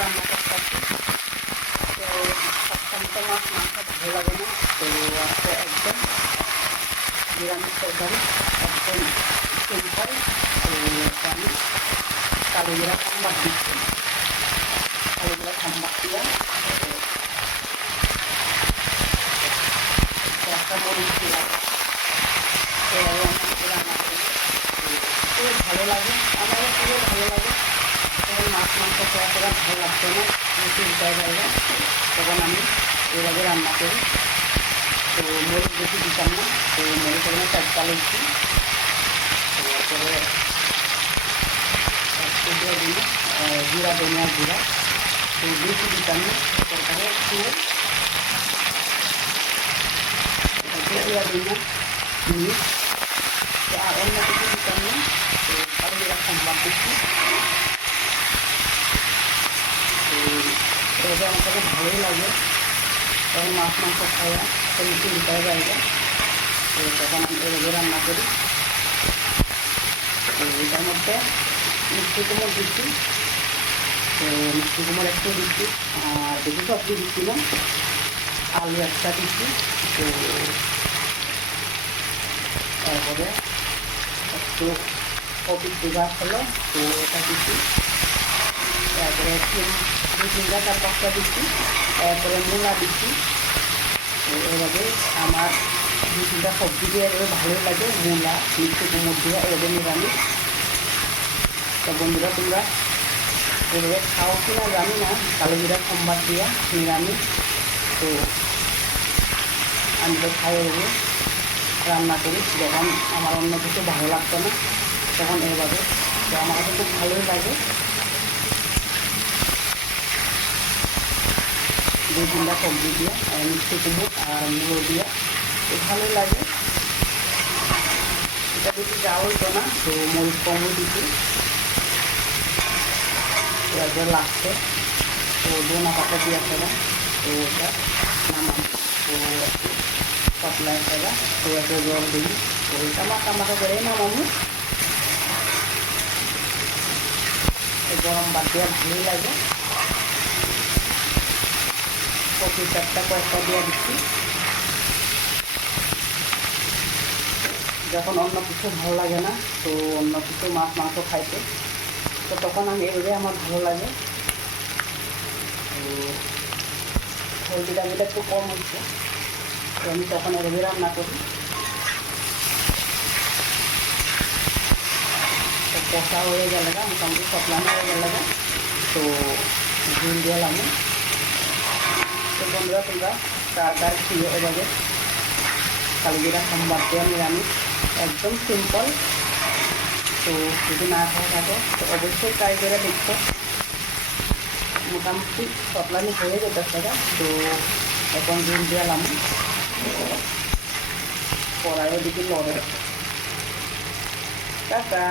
রান্না করতেছি। তো সবসময় তো মাছ মাংস ভালো লাগে না, তো আজকে একদম নিরামিষ তরকারি, একদম সিম্পল। তো আমি কালোজিরা সম্বার দিচ্ছি, কালোজিরা সম্বার দিয়া একটা মরিচ দিলাম, এভাবে আমি রান্না করি। খুব ভালো লাগে, আমারও খুবই ভালো লাগে। তখন মাছ মাংস খাওয়া করা ভালো লাগতো না, বেশি উল্টায় জায়গা, তখন আমি এভাবে রান্না করি। তো মরিচ বেশি দিতাম না, তো মরিচ ওখানে চারটা লইছি, তারপরে এগুলো দিই জিরা, ধনিয়া জিরা, তো বেশি দিতাম না, তারপরে একটু জিরা ধনিয়া মিট, তো আর অন্য কিছু দিতাম না। তো আরও জিরা সম্বাদ দিচ্ছি। তো এভাবে আমার কাছে ভালোই লাগে, তখন মাছ মাংস খাওয়া তো বেশি উল্টায় জায়গা, তো তখন আমি এভাবে রান্না করি। তো এটার মধ্যে মিষ্টি কুমড় দিচ্ছি, তো মিষ্টি কুমড় একটু দিচ্ছি, আর বেশি সবজি দিচ্ছি না, আলু একটা দিচ্ছি। তো তারপরে একটু কপি গাছ হলো, তো এটা দিচ্ছি। তারপরে দুই তিনটা চার পাঁচটা দিচ্ছি, তারপরে মূলা দিচ্ছি। তো এভাবে আমার দুই তিনটা সবজি দিয়ে এভাবে ভালোই লাগে, মূলা মিষ্টি কুমড় দিয়ে এভাবে নিরামিষ। তো বন্ধুরা, তোমরা এভাবে খাও কি না জানি না, কালোজিরা সম্বার দিয়া নিরামিষ। তো আমি তো খাই এভাবে রান্না করি, যখন আমার অন্য কিছু ভালো লাগতো না তখন এইভাবে। তো আমার কাছে খুব ভালোই লাগে, দুই তিনটা সবজি দিয়ে মিষ্টি কুমড় আর মুলো দিয়ে খুব ভালোই লাগে। এটা বেশি যাওয়া হইতো না, তো মরিচ কমও দিচ্ছি। এবার লাগছে, তো ধনা পাতা দিয়ে ফেলা, তো ওটা নামাম, তো পাতলা ফেলা, তো একটা জল দিই, তো ওইটা মাখা মাখা করে নামানো। গরম বাদ দেওয়া ভালোই লাগে। কপি চারটা কয়েকটা দিয়ে দিচ্ছি। যখন অন্য কিছু ভালো লাগে না, তো অন্য কিছু মাছ মাংস খাইতে, তো তখন আমি এভাবে আমার ভালো লাগে। তো হলদিটা যেটা একটু কম হচ্ছে, তো আমি তখন এভাবে রান্না করি। তো কষা হয়ে গেলে না, মোটামুটি সপলানো হয়ে গেলে না, তো ঝুল দিয়ে লাগে। তো বন্ধুরা, তোমরা কার কার প্রিয় এভাবে কালোজিরা সম্বার দেওয়া নিরামিষ, একদম সিম্পল। তো যদি না খাওয়া থাকো তো অবশ্যই ট্রাই করে দেখো। মোটামুটি সপলানি হয়ে যেতে সেটা, তো এখন ঝুল দিলাম, কড়াইও দিকে লড়ে। টাটা।